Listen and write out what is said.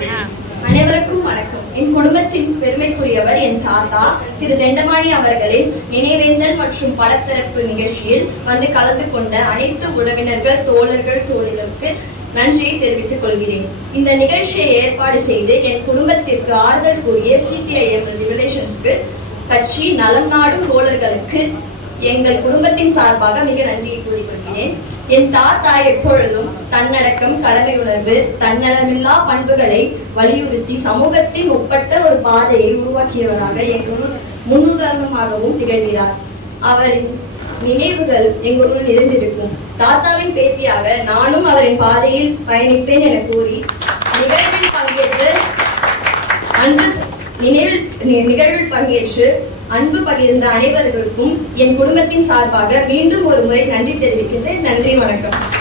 அனைவருக்கும் வணக்கம். என் குடும்பத்தின் பெருமைக்குரியவர் என் தாத்தா திரு தெண்டமாணி அவர்களின் நினைவேந்தல் மற்றும் பலதரப்பு நிகழ்ச்சியில் வந்து கலந்து கொண்ட அனைத்து உறவினர்கள், தோழர்கள், தோழிகளுக்கு நன்றியை தெரிவித்துக் கொள்கிறேன். இந்த நிகழ்ச்சியை ஏற்பாடு செய்து என் குடும்பத்திற்கு ஆறுதல் கூறிய CPIM ரிலேஷன்ஸ்க்கு கட்சி நலம் நாடும் தோழர்களுக்கு எங்கள் குடும்பத்தின் சார்பாக மிக நன்றியை கூறிக்கொள்கிறேன். என் தாத்தா எப்பொழுதும் தன்னடக்கம், கடமை உணர்வு, தன்னலமில்லா பண்புகளை வலியுறுத்தி சமூகத்தின் உட்பட்ட ஒரு பாதையை உருவாக்கியவராக எங்களுள் முன்னுதாரணமாகவும் திகழ்கிறார். அவரின் நினைவுகள் எங்களுள் இருந்திருக்கும். தாத்தாவின் பேத்தியாக நானும் அவரின் பாதையில் பயணிப்பேன் என கூறி நிகழ்வில் பங்கேற்று அன்பு பகிர்ந்த அனைவருக்கும் என் குடும்பத்தின் சார்பாக மீண்டும் ஒரு முறை நன்றி தெரிவிக்கின்றேன். நன்றி, வணக்கம்.